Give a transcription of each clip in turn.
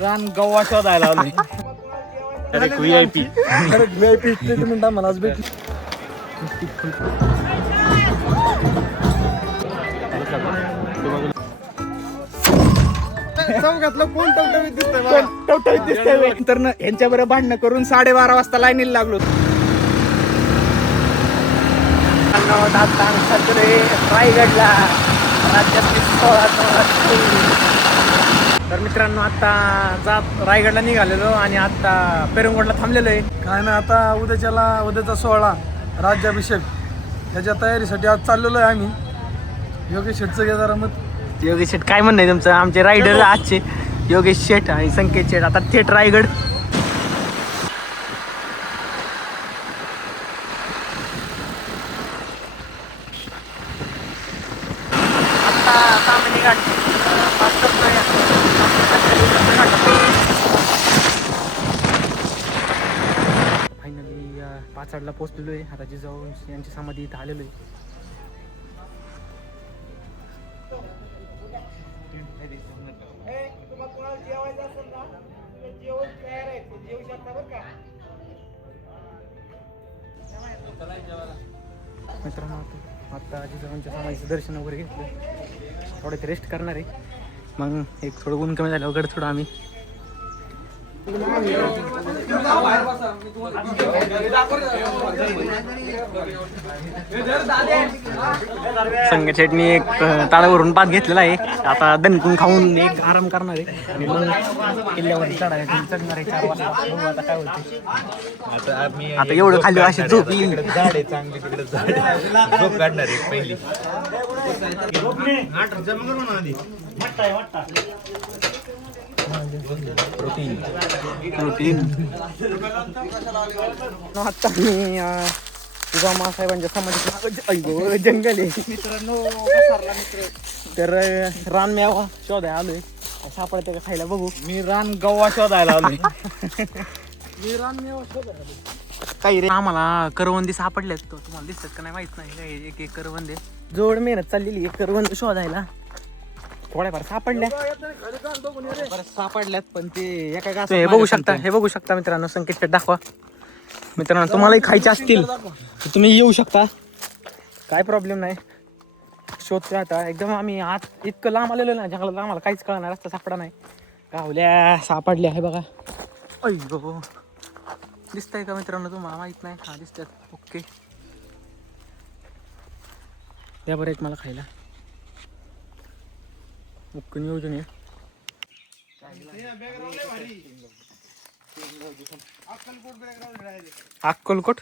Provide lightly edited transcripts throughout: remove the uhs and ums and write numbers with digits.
रान गव्हा शोधायला आलोय. VIP ट्रीटमेंट आम्हाला आज भेटली. चौकातलं कोण टवटवीत दिसतंय तर यांच्या बरोबर भांडणं करून 12:30 वाजता लाईनीला लागलो. रायगडला राज्यातली 16 तर मित्रांनो आता रायगडला निघालेलो आणि आता पेरंगोडला थांबलेलो आहे. काय ना आता उद्याचा 16 राज्याभिषेक त्याच्या तयारीसाठी आज चाललेलो आहे आम्ही. योगेश शेठचं घ्या जरा मत. योगेश शेठ काय म्हणणं आहे तुमचं? आमचे रायडर आजचे योगेश शेठ आणि संकेत शेठ आता थेट रायगड. फायनली पाचाडला पोहोचलेलो आहे. आता जिजाऊ यांची समाधी इथं आलेलो आहे. मित्रांनो आता जिजाऊंच्या समाधीचं दर्शन वगैरे घेतलं. थोडं ते रेस्ट करणार आहे. मग एक थोडं ऊन कमी झालं वगैरे थोडं आम्ही संकेत शेठनी एक ताळावरून भात घेतलेला आहे. आता दणकून खाऊन एक आराम करणार आहे आणि मग किल्ल्यावर चढणार आहे 4 वाजता. बघू आता काय होते. आता एवढं खाली अशी झोप येईल. झाड आहे चांगली तिकडे झाड झोप काढणार आहे पहिली. प्रोटीन आता मी तुझा मासाहेबांच्या समाधी जंगल आहे मित्रांनो. तर रान मेवा शोधायला आलोय. सापडते का खायला बघू. मी रान गव्हा शोधायला आलोय. मी रान मेवा शोधायला काही रे आम्हाला करवंदी सापडल्यात. तुम्हाला दिसतात का नाही माहित नाही. एक करवंदे जोड मेहनत चाललेली आहे करवंद शोधायला. थोड्याफार सापडल्यात पण ते एका हे बघू शकता मित्रांनो. संकेत शेठ दाखवा. मित्रांनो तुम्हालाही खायचे असतील तर तुम्ही येऊ शकता. काय प्रॉब्लेम नाही. शोधतोय आता एकदम आम्ही आत इतकं लांब आलेलो ना जंगलात आम्हाला काहीच कळणार. रस्ता सापडा नाही. गावल्या सापडल्या आहे बघा. अय्यो दिसतंय का मित्रांनो तुम्हाला? माहित नाही. हा दिसतात. ओके द्या बरं एक मला खायला. मुख्य नियोजन आहे. अक्कलकोट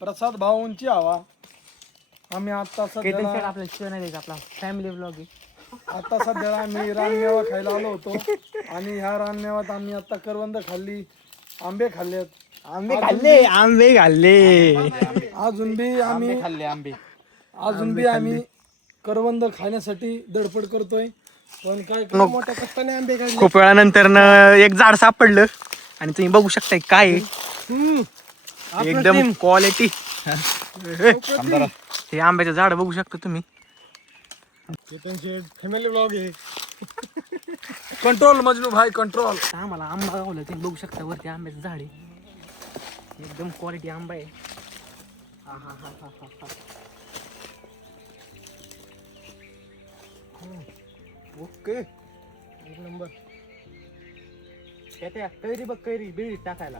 प्रसाद भाऊंची हवा. आम्ही आता आपल्याला शिवाय नाही द्यायचा. आपला फॅमिली ब्लॉग आहे. आता सध्याला आम्ही रानमेवा खायला आलो होतो आणि ह्या रानमेवात आम्ही आता करवंद खाल्ली, आंबे खाल्लेत. आंबे खाल्ले. अजून बी आम्ही करवंद खाण्यासाठी धडपड करतोय. पण काय मोठ्या कष्टाने आंबे खाल्ले. खूप वेळानंतर एक झाड सापडलं आणि तुम्ही बघू शकता काय आहे. एकदम क्वालिटी. हे आंब्याचं झाड बघू शकता तुम्ही. फॅमिली ब्लॉग आहे. कंट्रोल मजनू भाई कंट्रोल. आम्हाला आंबा गावलं ते बघू शकता. वरती आंब्याचं झाड आहे. एकदम क्वालिटी आंबा आहे. ओके एक नंबर. त्या कैरी बघ कैरी बिळीत टाकायला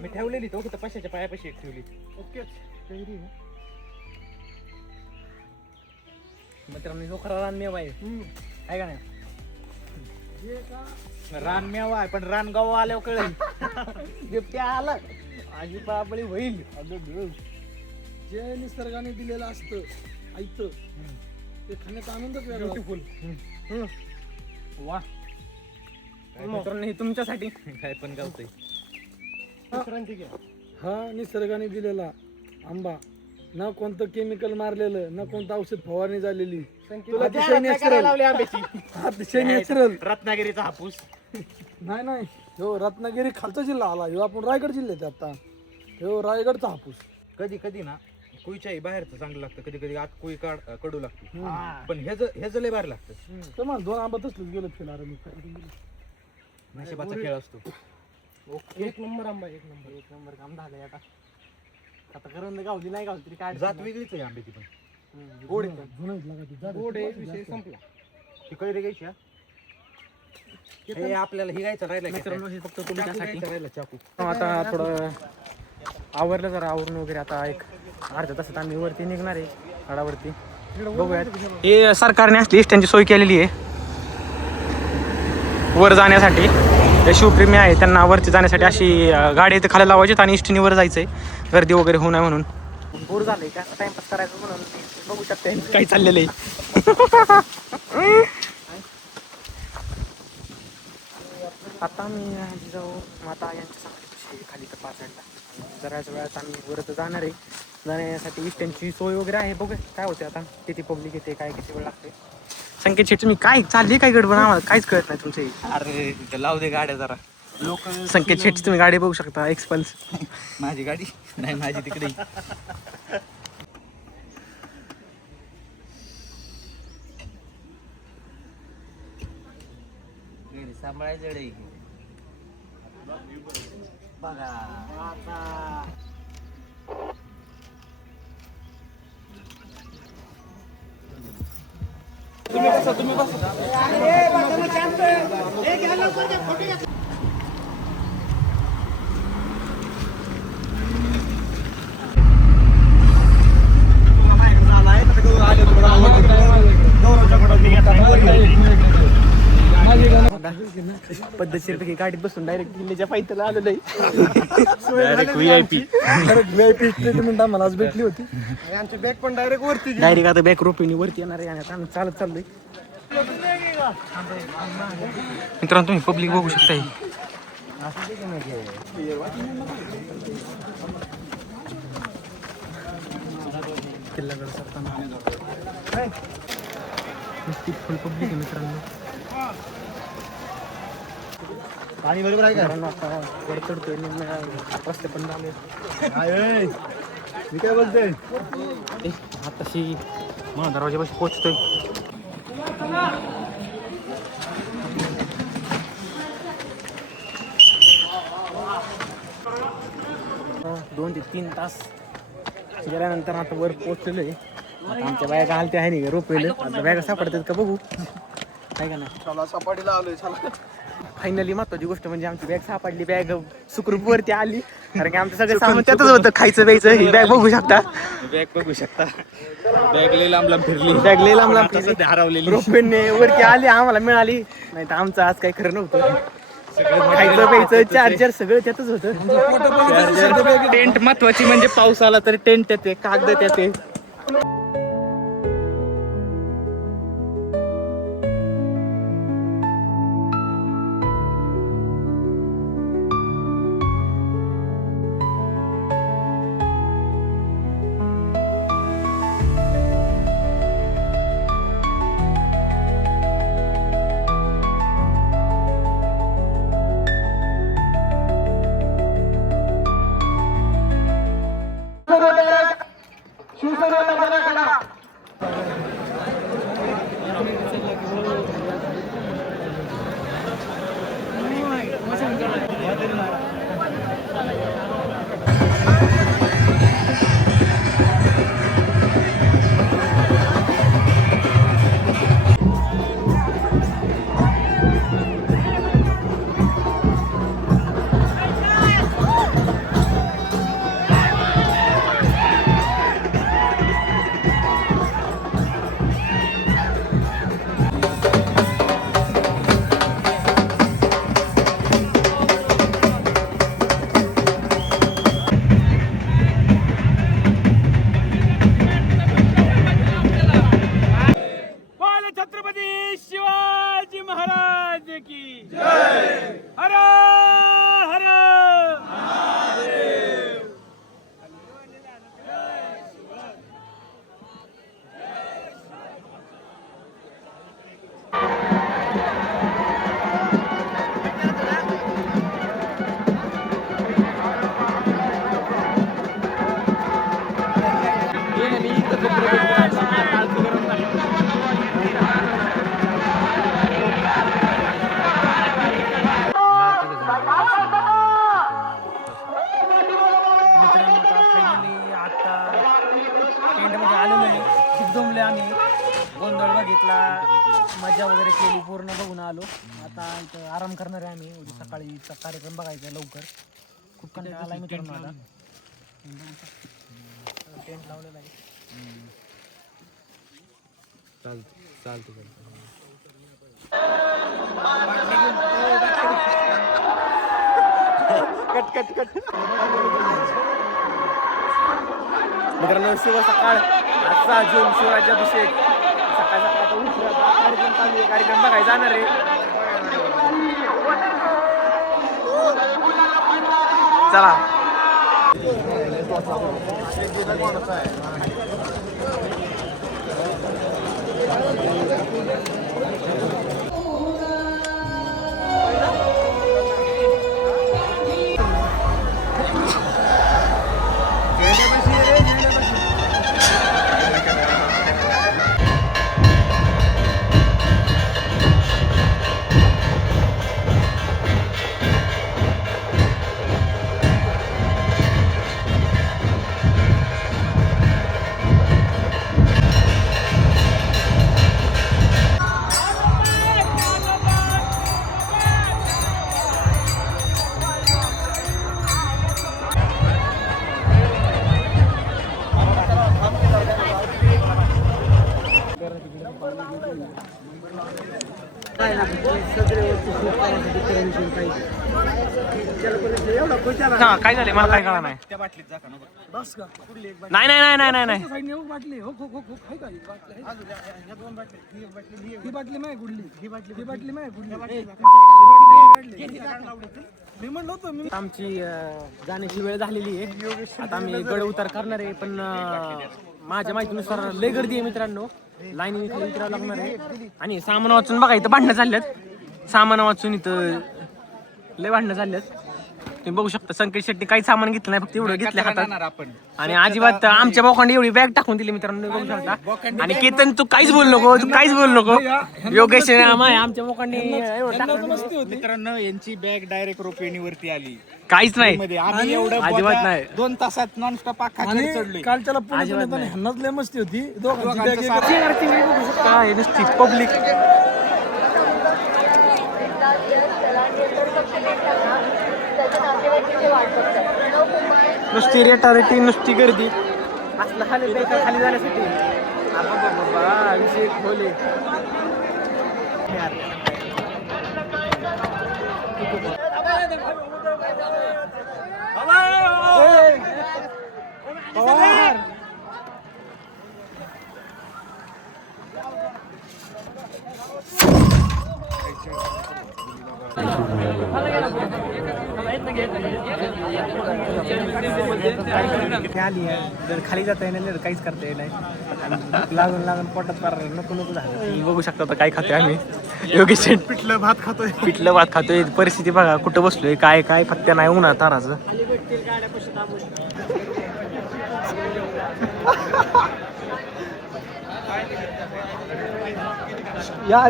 मी ठेवलेली. तो कुठं पशाच्या पायापाशी ठेवली. ओके कैरी मित्रांनो जो खरा रानमेवा आहे का नाही? रानमेवा आहे पण रानगाव आल्यावर कळेल. बिबट्या आला आजी पळापळी होईल. जे निसर्गाने दिलेलं असतं ऐकतं ते खाण्याचा आनंदच वेगळा. ब्युटिफुल. वा मित्रांनो हे तुमच्यासाठी काय पण गावतंय. हा निसर्गाने दिलेला आंबा. न कोणतं केमिकल मारलेलं, न कोणतं औषध फवारणी झालेली. अतिशय नॅचरल. रत्नागिरीचा हापूस नाही हो रत्नागिरी खालचा जिल्हा आला. ह्यो आपण रायगड जिल्ह्यात आता. ह्यो रायगडचा हापूस. कधी ना कुईच्या बाहेरचं चांगलं लागतं, कधी कधी आत कुई कडू लागते, पण ह्याच लय भारी लागतं. तुम्हाला 2 आंबा तसलंच गेलं फिरणार मी. नशिबाचा खेळ असतो. एक नंबर आंबा, एक नंबर काम झालंय आता. आता करून गावली नाही गावली तरी काय जात वेगळीच आहे आंब्याची पण. गोड गोड आहे, विषय संपला. ती कैरी घ्यायची हा? हे आपल्याला ही घ्यायचं राहिलं मित्रांनो हे फक्त तुमच्यासाठी. राहिला चाकू. आता थोडं आवरलं जरा, आवरून वगैरे आता एक अर्ध्या तासात आम्ही वरती निघणार आहे गडावरती. बघूयात. हे सरकारने असली त्यांची सोय केलेली आहे वर जाण्यासाठी. ते शिवप्रेमी आहे त्यांना वरती जाण्यासाठी अशी गाडी इथे खाली लावायची आणि इष्टीने वर जायचंय, गर्दी वगैरे होऊ नये म्हणून. बोर झालंय का टाइमपास करायचं म्हणून बघू शकता काही चाललेलं आहे. आता आम्ही जाऊ माता यांच्या सांगण्यापाशी खाली तर पाचडला. जराच वेळात आम्ही वरत जाणार आहे. जाण्यासाठी इष्टांची सोय वगैरे आहे. बघू काय होते आता, किती पब्लिक येते, काय किती वेळ लागते. संकेत शेट तुम्ही काय चालली काय गडबड, आम्हाला काहीच कळत नाही तुमची. अरे लावू दे गाड्या जरा. लोक संकेत शेट तुम्ही गाडी बघू शकता, एक्सपल्स. माझी गाडी नाही, माझी तिकडे. सांभाळायचं बघा. तुम्ही बसा. पद्धतशीरपैकी गाडीत बसून डायरेक्ट किल्ल्याच्या पायथ्याला आलेलं आहे. ट्रीटमेंट आम्हाला आज भेटली होती. आमची बॅग पण डायरेक्ट वरती डायरेक्ट आता बॅक रोपीने वरती येणार आहे आणि आता आम्ही चालत चाललोय. मित्रांनो तुम्ही पब्लिक बघू शकता. किल्ल्याकडे सरताना फुल पब्लिक आहे मित्रांनो. पाणी बरोबर आहे का? आता वर चढतोय, रस्ते पण झाले. मी काय बोलते, आताशी मग दरवाजापाशी पोहोचतोय. दोन ते 3 तास गेल्यानंतर आता वर पोहोचलेलो आहे. आता आमच्या बॅगा हालते आहे नाही रोपवेलं. आता बॅगा सापडतात का बघू, काय का नाही. चला सपाटीला आलोय. चला फायनली महत्वाची गोष्ट म्हणजे आमची बॅग सापडली. बॅग सुखरूप वरती आली, कारण की आमचं सगळं सामान त्यातच होतं, खायचं प्यायचं. ही बॅग बघू शकता, बॅग बघू शकता. बॅग लई लांब लांब फिरली, बॅग लई लांब लांब सध्या हरवलेली. रोपवेने वरती आली, आम्हाला मिळाली. नाही तर आमचं आज काही खरं नव्हतं. खायचं प्यायचं चार्जर सगळं त्यातच होतं. टेंट महत्वाची म्हणजे पाऊस आला तर टेंट येते, कागद येते. कपडे भेटले आता टाळकं गरम झालं. मित्रांनो आता फायनली आता टेंटमध्ये आलेलो आहे. खूप जमले आम्ही, गोंधळ बघितला, मजा वगैरे केली, पूर्ण बघून आलो. आता इथं आराम करणार आहे आम्ही. उद्या सकाळीचा कार्यक्रम बघायचा आहे लवकर. खूप कंटाळा आला मित्रांनो आता. टेंट लावलेला आहे. Cut cut cut. मित्रांनो शुभ सकाळ. आजचा जून शिवराज्याभिषेक. सकाळ सकाळ आता उठलो आता कार्यक्रम चालू आहे. कार्यक्रम बघायला जाणार आहे. चला. हा, काय झाले मला काय कळलं नाही. त्या बाटलीत जा का ना बघ. बस का नाही नाही नाही नाही नाही नाही बाटली हो हो हो आहे का ही बाटली नाही गुडली. ही बाटली नाही गुडली. मी म्हणलो होतो मी. आमची जाण्याची वेळ झालेली आहे. आता आम्ही गड उतार करणार आहे. पण माझ्या माहितीनुसार लय गर्दी आहे मित्रांनो. लाईन इथे उतरावं लागणार आहे. आणि सामान वाचून बघा इथं भांडणं चालल्यात. सामान वाचून इथं लय भांडणं चालल्यात. तुम्ही बघू शकता संकेत शेट्टी काही सामान घेतलं नाही, फक्त एवढं घेतलं हातात. आपण आणि अजिबात आमच्या बोकांडी एवढी बॅग टाकून दिली मित्रांनो. बघू शकता. आणि केतन तू काहीच बोलू नको, तू काहीच बोलू नको. योगेश आमच्या बोकांडी एवढं टाकून. मित्रांनो यांची बॅग डायरेक्ट रोपवेणीवरती आली. काहीच नाही, आम्ही एवढं अजिबात नाही. 2 तासात नॉनस्टॉप चढलोय. कालच्याला पुण्यात लय मस्ती होती. काय नुसती पब्लिक. नुसती रेटारेटी, नुसती गर्दी. असलं खाली खाली जाण्यासाठी विषय खोले. आली जर खाली जाता येणार नाही, काहीच करता येणार नाही. लागून लागून पोटात पार नको नको झालं. बघू शकता आता काय खातोय आम्ही. योगेश पिठलं भात खातोय. पिठलं भात खातोय. परिस्थिती बघा कुठं बसलोय, काय काय फत्या नाही उन्हा ताराचं. या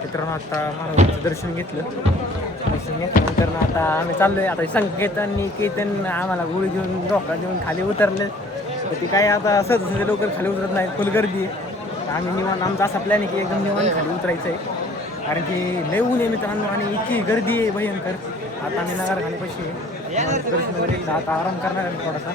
मित्रांनो आता महाराजांचं दर्शन घेतल्यानंतर आता आम्ही चाललोय. आता संकेतांनी केतन आम्हाला गोळी घेऊन डोका देऊन खाली उतरले. तर ती काय आता सहज लवकर खाली उतरत नाही, फुल गर्दी आहे. आम्ही निवांत आमचा असा प्लॅन आहे की एकदम निवांत खाली उतरायचं आहे. कारण की लय ऊन आहे मित्रांनो आणि इतकी गर्दी आहे भयंकर. आता आम्ही नगरखान्यापाशी दर्शन वगैरे आता आराम करणार आहे थोडासा.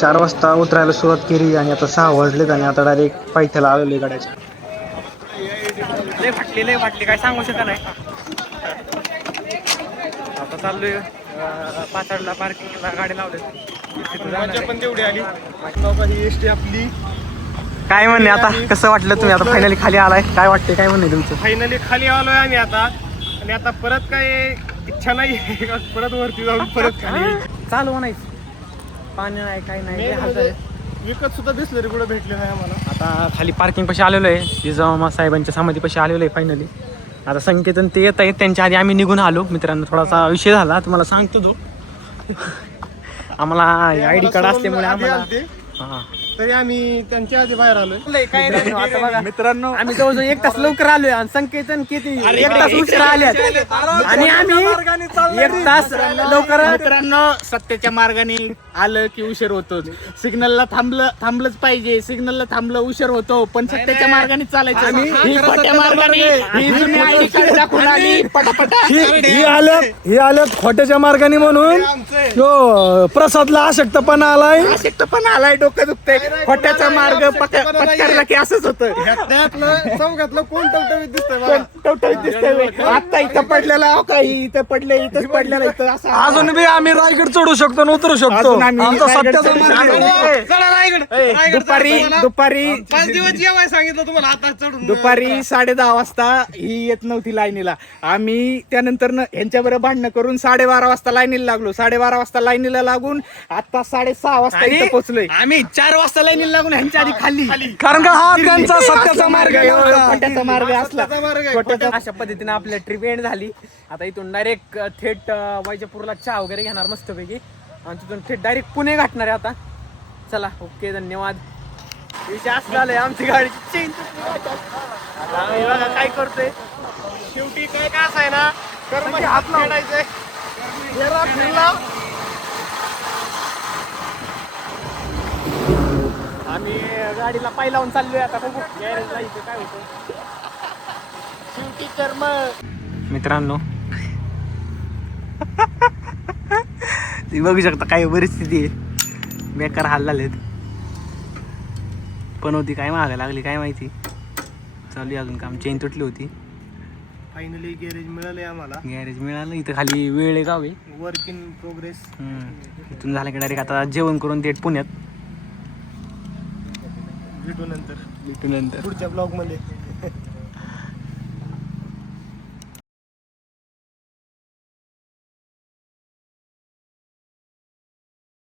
चार वाजता उतरायला सुरुवात केली आणि आता 6 वाजलेत आणि आता डायरेक्ट पायथ्याला आलेलो गाड्याच्या. लय फाटली काय सांगू शकत नाही. आता चाललोय पाचाडला पार्किंगला गाडी लावले. पण तेवढी आली बाबा ही एसटी आपली. काय म्हणणे आता कसं वाटलं तुम्ही आता फायनली खाली आलाय, काय वाटतंय काय म्हणणे तुमचं? फायनली खाली आलोय आम्ही आता. आणि आता परत काय इच्छा नाही परत वरती जाऊन परत खाली चालू नाही, पाणी नाही काही नाही. विकत सुद्धा बिसलरी कुठे भेटले नाही आम्हाला. आता खाली पार्किंग पाशी आलेलो आहे, जिजामामा साहेबांच्या समाधी पाशी आलेलो आहे फायनली. आता संकेतन ते येत आहेत, त्यांच्या आधी आम्ही निघून आलो. मित्रांनो थोडासा विषय झाला, तुम्हाला सांगतो तो. आम्हाला आय डी कार्ड असल्यामुळे आम्हाला हां तरी आम्ही त्यांच्या आधी बाहेर आलोय. काय नाही आता बघा मित्रांनो आम्ही जवळजवळ 1 तास लवकर आलोय आणि संकेतन किती 1 तास उशिरा आल्यात आणि आम्ही 1 तास लवकर. मित्रांनो सत्याच्या मार्गाने आलं की उशीर होतो. सिग्नलला थांबलंच पाहिजे. सिग्नलला थांबलं उशीर होतो, पण सत्याच्या मार्गाने चालायचं. ही खोट्या मार्गाने ही जुनी ID कार्ड दाखवून आली पटापटा. ही आल्यात खोट्याच्या मार्गाने म्हणून तो प्रसादला अशक्तपणा आलाय. अशक्तपणा आलाय, डोकं दुखतंय. खोट्याचा मार्ग पत्करला की असंच होतं. चौकातलं कोण टवटवीत दिसतंय टवटवीत दिसतंय. आता इथं पडलेला हो का, इथं पडले, इथंच पडलेला इथं असं. अजून बी आम्ही रायगड चढू शकतो आणि उतरू शकतो. अजून आम्ही आमचा रायगड सत्याचा चढू मार्ग आहे. दुपारी 5 दिवस जेवाय सांगितलं तुम्हाला आता चढून. दुपारी 10:30 वाजता ही येत नव्हती लाईनीला. आम्ही त्यानंतर ह्यांच्या बरोबर भांडणं करून 12:30 वाजता लाईनीला लागलो. 12:30 वाजता लाईनीला लागून आता 6:30 वाजता इथं पोहोचलोय. आम्ही 4 वाजता लाईनीला लागून ह्यांच्या आधी खाल्ली. कारण का हा त्यांचा सत्याचा मार्ग आहे. खोट्याचा मार्ग असला. खोट्याचा अशा पद्धतीने आपल्या ट्रिप एंड झाली. आता इथून डायरेक्ट थेट वैजापूरला चहा वगैरे घेणार मस्तपैकी आणि तिथून थेट डायरेक्ट पुणे गाठणार आहे आता. चला ओके, धन्यवाद. विषय असं झालंय, आमची गाडीची चेन आता आम्ही बघा काय करतोय. शेवटी काय का असं आहे ना, कर्म हात लावायचंय. आम्ही गाडीला पाय लावून चाललोय आता. बघू गॅरेजला इथे काय होतं. शेवटी कर्म. मित्रांनो तुम्ही बघू शकता काय परिस्थिती आहे. बेकार हाल झालेत. पण होती काय मागा लागली काय माहिती. चालू आहे अजून काम. चेन तुटली होती. फायनली गॅरेज मिळालंय आम्हाला. गॅरेज मिळालं. इथं खाली वेळ गाव आहे. Work in progress. इथून झालं की डायरेक्ट आता जेवण करून थेट पुण्यात भेटू नंतर भेटू नंतर. पुढच्या ब्लॉग मध्ये.